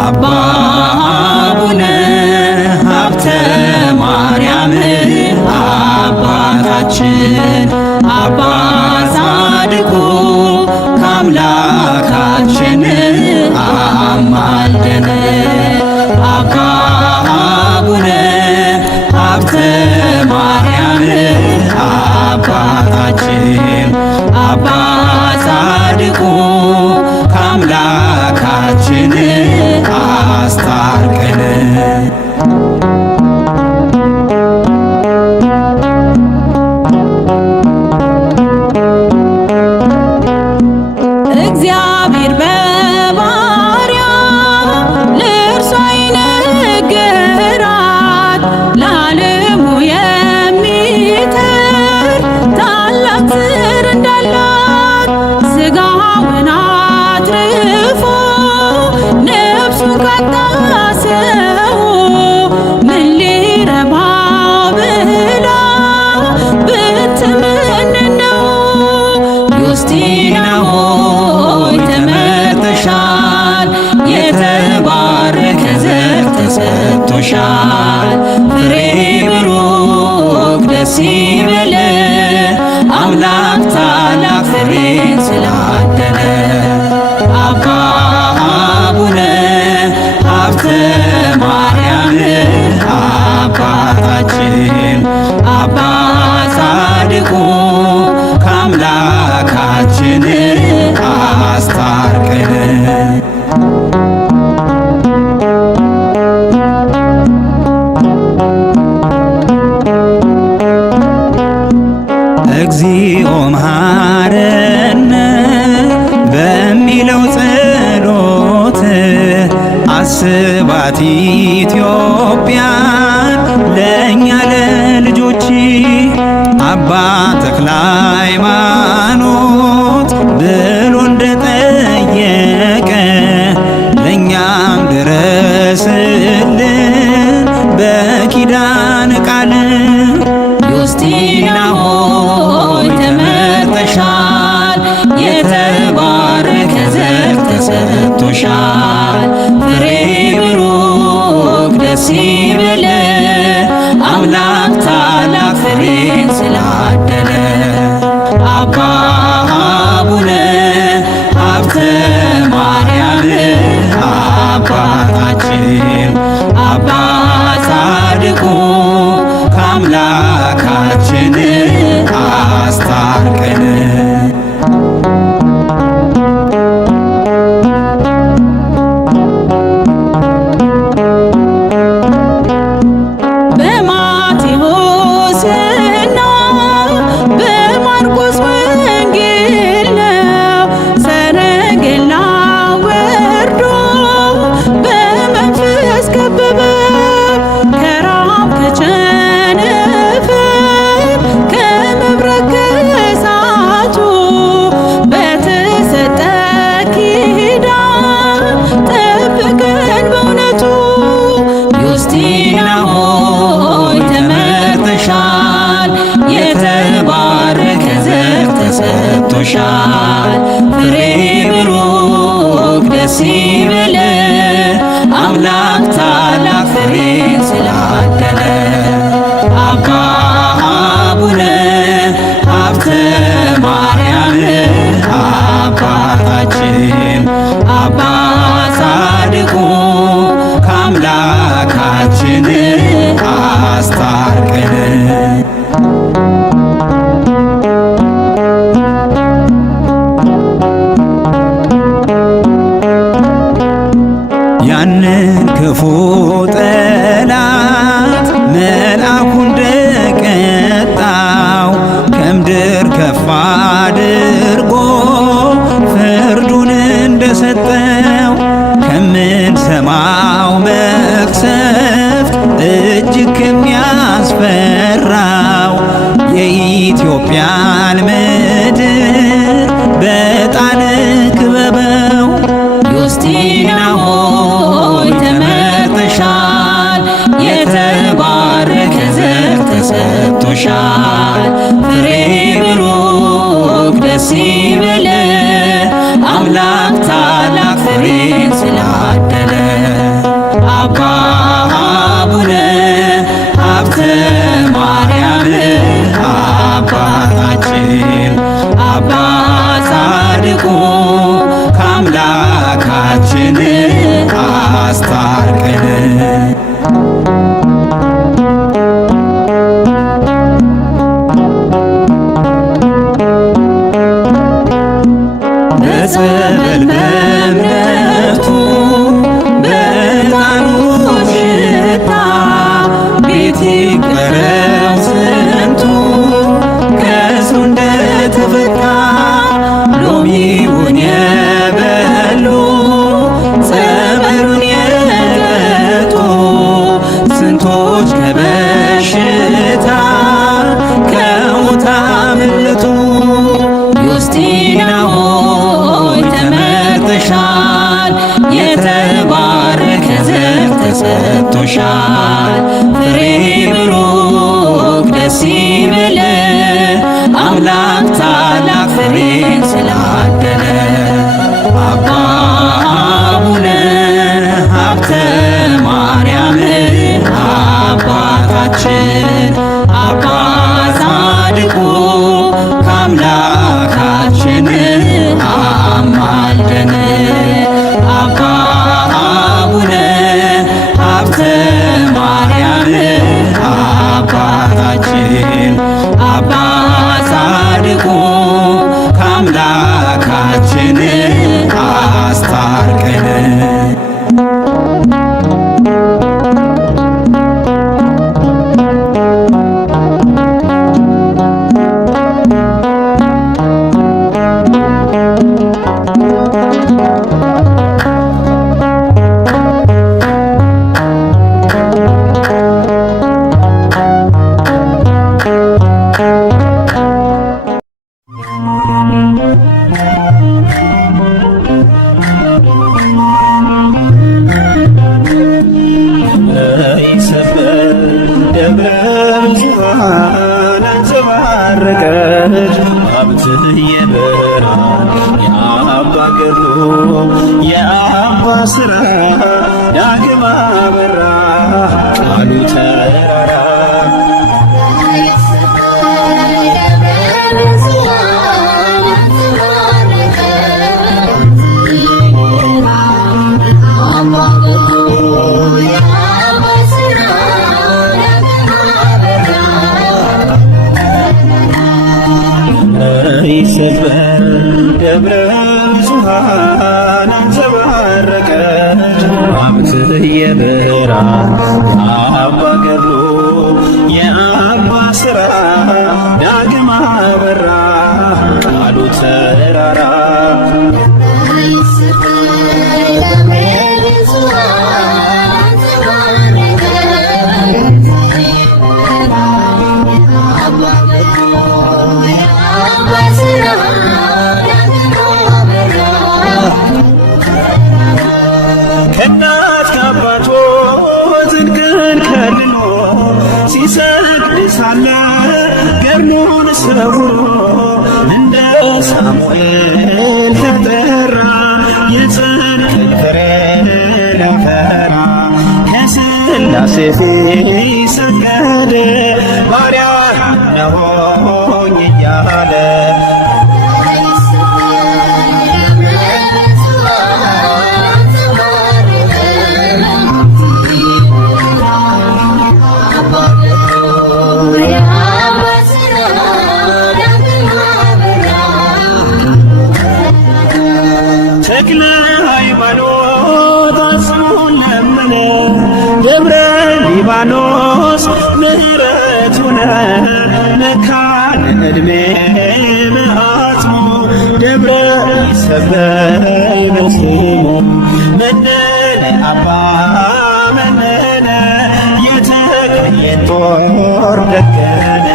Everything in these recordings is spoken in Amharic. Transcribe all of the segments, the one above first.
አባ አቡነ ሀብተ ማርያም አባታችን አባ ጻድቁ ከአምላካችን አማልደን። አባ አቡነ ሀብተ ማርያም አባታችን አባ ጻድቁ ከአምላካችን አስታርቀን። እግዚአብሔር በባሪያው ለእርሷ ይነገራት ለዓለሙ የሚተር ታላቅ ዘር እንዳላት ሥጋውን አትርፎ ነፍሱን ካጣ ሰው ምን ሊረባው ብላ ብትመንን ነው። ዮስቲና ሆይ ተመርተሻል፣ የተባረከ ዘር ተሰጥቶሻል። ፍሬ ብሩክ ደስ ይበለ አምላክ ታላቅ ፍሬን ስላደለ። አባ አቡነ ሀብተ ማርያም አባታችን አባ ጻድቁ ከአምላካችን አስታርቀን። እግዚኦ መሐረነ በሚለው ጸሎት አስባት ኢትዮጵያን ለእኛ ለልጆች። አባ ተክለ ሃይማኖት ብሎ እንደጠየቀ ለእኛም ድረስልን በኪዳን ቃል። ዮስቲና ሆይ ተመርተሻል፣ የተባረከ ዘር ተሰጥቶሻል። ፍሬ ብሩክ ደስ ይበለ አምላክ ታላቅ ፍሬን ስላደለ። አባ አቡነ ሀብተ ማርያም አባታችን አባ ጻድቁ ከአምላካችን አስታርቀን። በማቴዎስና በማርቆስ ወንጌል ነው ሰረገላ ወርዶ በመንፈስ ከበበ። ከራብ ከቸነፈር ከመብረቅ ከእሳቱ በተሰጠ ኪዳን ጠብቀን በእውነቱ። ዮስቲና ሆይ ተመርተሻል፣ የተባረከ ዘር ተሰጥቶሻል። ፍሬ ብሩክ ደስ ይበለ አምላክ ታላቅ ፍሬን ስላደለ። አባ አቡነ ሀብተ ማርያም አባታችን አባ ጻድቁ ከአምላካችን አስታርቀን። ያንን ክፉ ጠላት መልአኩ እንደቀጣው ከምድር ከፍ አድርጎ ፍርዱን እንደሰጠው ከምንሰማው መቅሰፍት እጅግ ከሚያስፈራው የኢትዮጵያን ምድር በጣን ክበበው። ዮስቲና ሆይ ተመርተሻል፣ የተባረከ ዘር ተሰጥቶሻል። ፍሬ ብሩክ ደስ ይበለ አምላክ ፍሬን ስላደለ አባ አቡነ ሀብተ ማርያም አባታችን አባ ጻድቁ ከአምላካችን አስታርቀን። በጸበል በእምነቱ በዕጣኑ ሽታ ቤት ይቅረው ስንቱ ከእስሩ እንደተፈታ ሎሚውን የበሉ ጸበሉን የጠጡ ስንቶች ከበሽታ ከሞት አመለጡ። ዮስቲና ሆይ ተመርጠሻል፣ የተባረከ ዘር ተሰጥቶሻል። ፍሬ ብሩክ ደስ ይበለ አምላክ ታላቅ ፍሬን ስላደለ አባ አቡነ ሀብተ ማርያም አባታችን አባ ጻድቁ ከአምላካችን አማልደን። አባ አቡነ ሀብተ ማርያም አባታችን አባ ጻድቁ ከአምላካችን አስታርቀን። የአባ ስራ ዳግም አበራ ቃሉ ተራራ ይሰበር ደብረ ብዙኃን አንጸባረቀች ሀብትህ የበራ አባ ገድሉ የአባ ስራ ዳግም አበራ ቃሉ ተራራ ከእናት ከአባቶ ዝንቅን ከልሎ ሲሰግድ ሳለ ገድሉን ሰውሮ እንደ ሳሙኤል ተጠራ የጽድቅን ፍሬ ሊያፈራ ከሥላሴ ፊት ሰገደ ባሪያ ነሆኝ እያለ ተክለ ሃይማኖት አጽሙን ለመነ ደብረ ሊባኖስ ምሕረቱን መካነ ዕድሜ በአጽሙ ደብረ ይሰበይ በስሙ መነነ አባ መነነ የተክልዬን ጦር ደገነ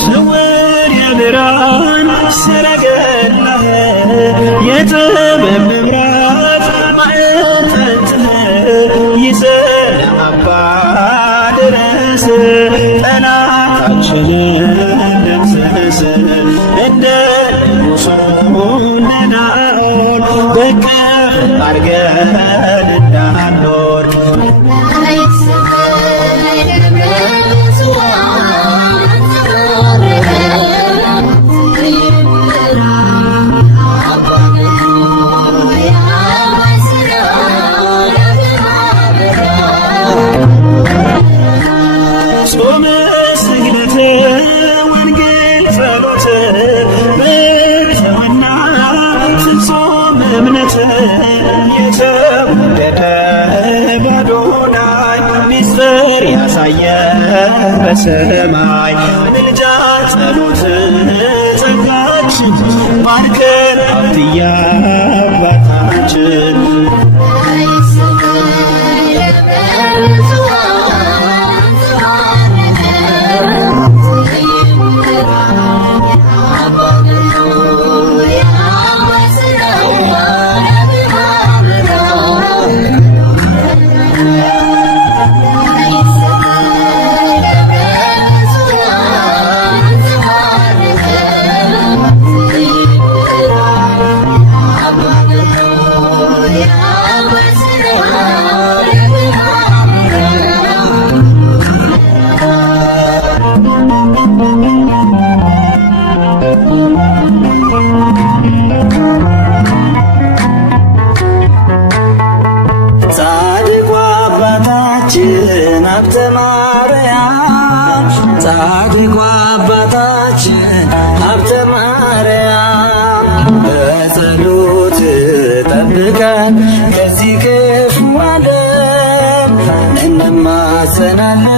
ስውር የብርሃን ሰረገላህ ገናውን በቅፍ አድርገን እንዳኖር ጾመ ስግደት ወንጌል ጸሎት በርትዕና ፍጹም እምነት የተወደደ በአዶናይ ምስጢር ያሳየ በሰማይ ምልጃ ጸሎት ጸጋችን ባርከን አብትያ አባታችን ጻድቁ አባታችን ሀብተ ማርያም ጻድቁ አባታችን ሀብተ ማርያም በጸሎት ጠብቀን ከዚህ ክፉ ዓለም እንማጸናለን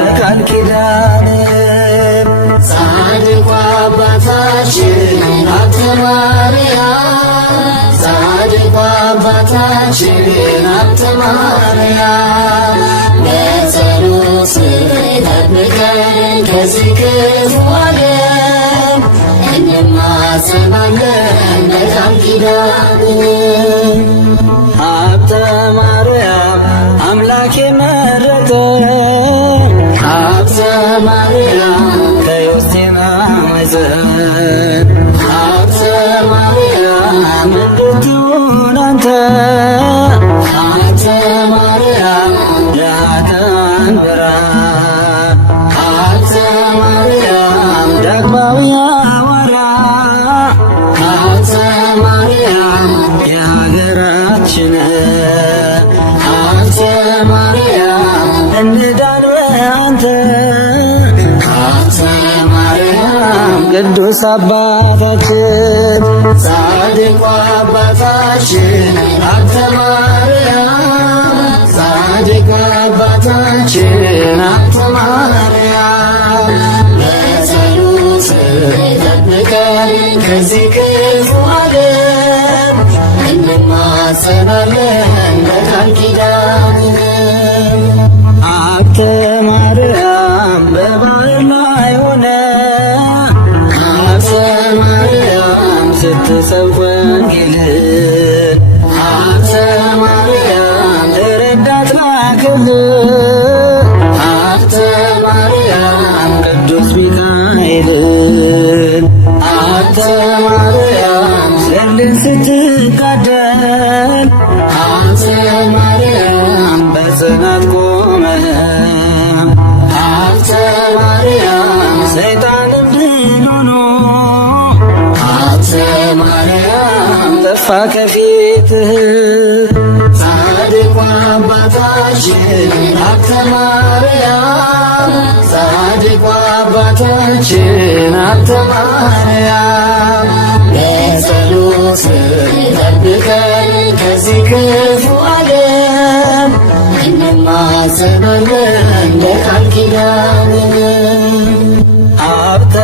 በቃል ኪዳን ጻድቁ አባታችን ሀብተ ማርያም ጻድቁ አባታችን ሀብተ ማርያም በጸሎት ጠብቀን ከዚህ ክፉ ዓለም እንማጸናለን በቃል ኪዳን ሀብተ ማርያም አምላክ የመረጠ ሀብተ ማርያም ከዮሴና ማኅፀን ሀብተ ማርያም እንድትሆን አንተ ሀብተ ማርያም ለኃጥአን ብርሃን ሀብተ ማርያም ዳግማዊ ሐዋርያ ሀብተ ማርያም የሀገራችን ሀብተ ማርያም እንዳን በአንተ ሀብተ ማርያም ቅዱስ አባታችን ጻድቁ አባታችን ሀብተ ማርያም ጻድቁ አባታችን ሀብተ ማርያም በጸሎት ጠብቀን ከዚህ ክፉ ዓለም እንማጸናለን በቃል ኪዳን ሀብተ ማርያም በባህር ላይ ሆነ ሀብተ ማርያም ስትሰብክ ወንጌልን ሀብተ ማርያም ረዳት ላክልን ሀብተ ማርያም ቅዱስ ሚካኤልን ሀብተ ማርያም ሰልን ስትጋደል ሀብተ ማርያም በጽናት ቆመህ ሀብተ ማርያም ሰይጣንም ድል ሆኖ ሀብተ ማርያም ጠፋ ከፊትህ ጻድቁ አባታችን ሀብተ ማርያም ጻድቁ አባታችን ሀብተ ማርያም በጸሎት ጠብቀን ከዚህ ክፉ ዓለም እንማጸናለን በቃል ኪዳን ሀብተ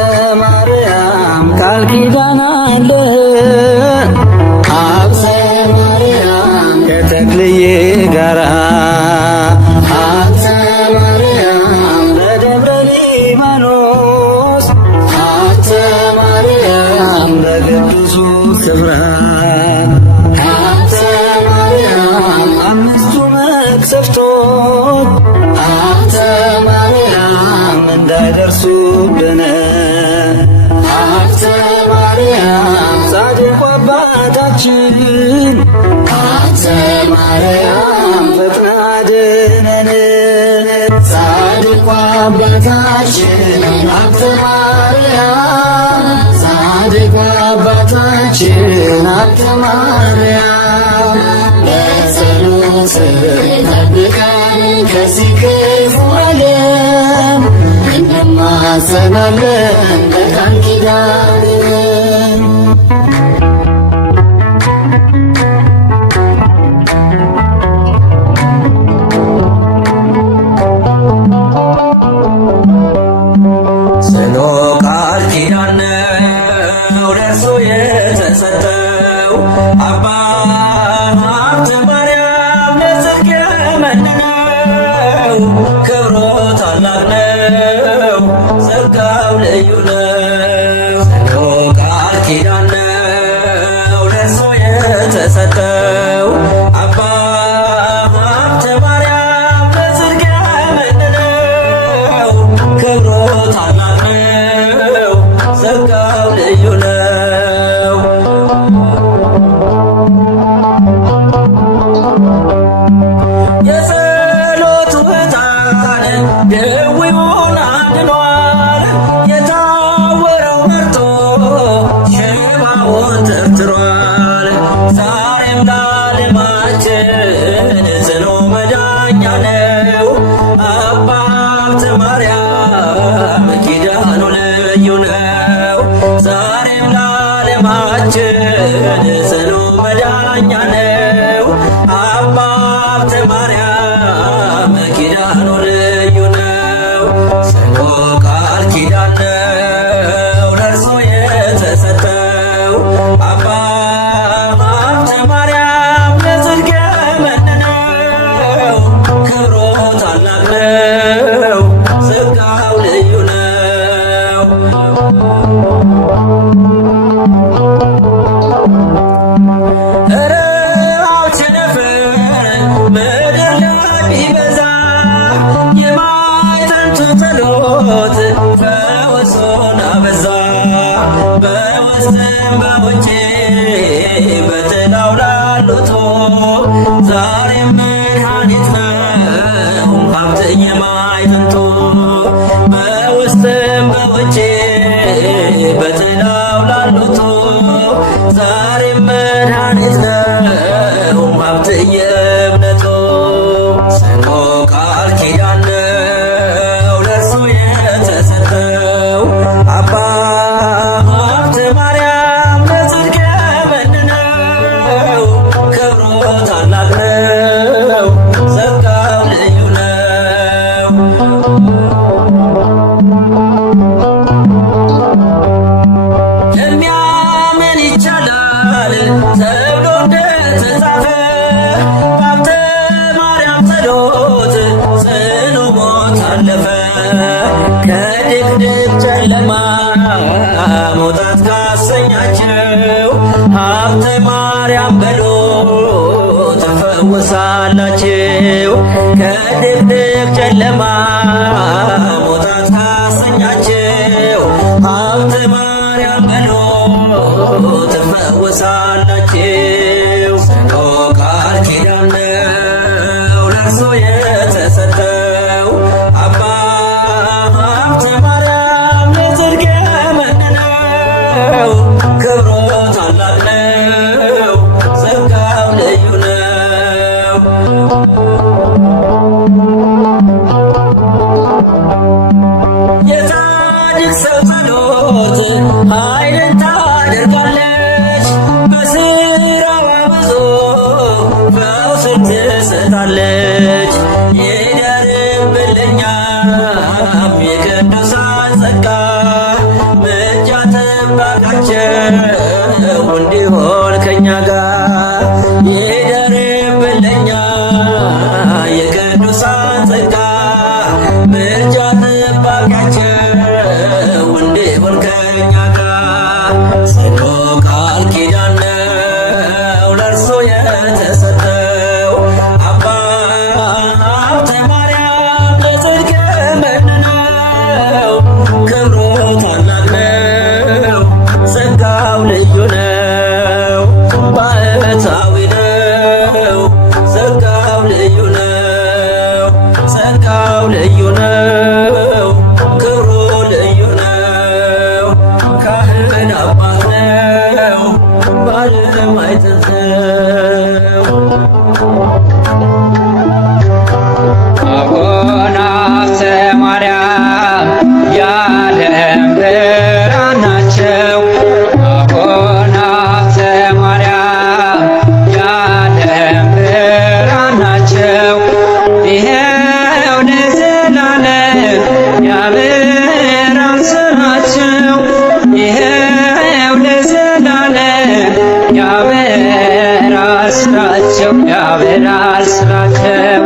ማርያም ቃል ኪዳን አለ ሀብተ ማርያም ከተክልዬ ጋራ ሀብተ ማርያም በደብረ ሊባኖስ ሀብተ ማርያም በቅዱሱ ስፍራ ሀብተ ማርያም አምስቱ መቅሰፍቶች ሀብተ ማርያም እንዳይደርሱብን ሀብተ ማርያም ጻድቁ አባ አባታችን ሀብተ ማርያም ፈጥና አድነን። ጻድቁ አባታችን ሀብተ ማርያም ጻድቁ አባታችን ሀብተ ማርያም በጸሎት ጠብቀን ከዚህ ክፉ ዓለም እንማጸናለን በቃል ኪዳን ጽኑ ቃል ኪዳን ነው ለእርሱ የተሰጠው አባ ሀብተ ማርያም ለጽድቅ የመነነው ክብሩ ታላቅ ነው ጸጋው ልዩ ነው። ጽኑ ቃል ኪዳን ነው ለእርሱ የተሰጠው አባ ሀብተ ማርያም ለጽድቅ የመነነው ክብሩ ታላቅ ነው ጸጋው ልዩ ነው። የጸሎቱ ዕጣን ድውዩን አድኗል። የታወረው በርቶ ሽባውን ተርትሯል። ዛሬም ለዓለማችን ጽኑ መዳኛ ነው አባ ሀብተ ማርያም ኪዳኑ ልዩ ነው። ዛሬም ለዓለማችን ጽኑ መዳኛ ነው አባ ሀብተ ማርያም ኪዳኑ ልዩ ነው። ጽኑ ቃል ኪዳን ነው ለእርሱ የተሰጠው አባ ሀብተ ማርያም ለጽድቅ የመነነው ክብሩ ታላቅ ነው ጸጋው ልዩ ነው። ረሃብ ቸነፈር ምድር ላይ ቢበዛ የማዕጠንቱ ጸሎት ፈውሱን አበዛ። በውስጥም በውጭ በጥላው ላሉት ዛሬም መድኃኒት ነው ሀብት የማዕጠንቱ። በውስጥም በውጭ በጥላው ላሉት ዛሬም መድኃኒት ነው ሀብት የእምነቱ። ጽኑ ቃል ኪዳን ነው ለእርሱ የተሰጠው አባ ሀብተ ማርያም ለጽድቅ የመነነው ክብሩ ታላቅ ነው ጸጋው ልዩ ነው። የሚያምን ይቻላል ተብሎ እንደተጻፈ በሀብተ ማርያም ጸሎት ጽኑ ሞት አለፈ። ከድቅድቅ ጨለማ መውጣት ካሰኛቸው ሀብተ ማርያም በሎ ትፈወሳላችሁ። ከድቅድቅ ጨለማ መውጣት ካሰኛቸው ሀብተ ማርያም በሎ ትፈወሳላችሁ። ጽኑ ቃል ኪዳን ነው ለእርሱ የተሰጠው አባ ሀብተ ማርያም ለጽድቅ የመነነው ክብሩ ታላቅ ነው ጸጋው ልዩ ነው። የጻድቅ ሰው ጸሎት ኃይልን ታደርጋለች። በስራዋ ብዙ ፈውስን ትሰጣለች። ይደርብልኛም የቅዱሳን ጸጋ ምልጃ ጥበቃቸው እንዲሆን ከእኛ ጋር። ይደርብልኛ የቅዱሳን ጸጋ ምልጃ ጥበቃቸው እንዲሆን ከእኛ ጋር። ጽኑ ቃል ኪዳን ነው ለእርሱ የተሰጠው አባ ሀብተ ማርያም ለጽድቅ የመነነው ክብሩ ታላቅ ነው ጸጋው ልዩ ነው። ዓለም አይተንሰው አቡነ ሀብተ ማርያም የዓለም ብርሃን ናቸው። አቡነ ሀብተ ማርያም የዓለም ብርሃን ናቸው። ይኸው ለዘላለም ያበራል ስራቸው። ይኸው ለዘላለም ያበራል ስራቸው። ያበራል ስራቸው።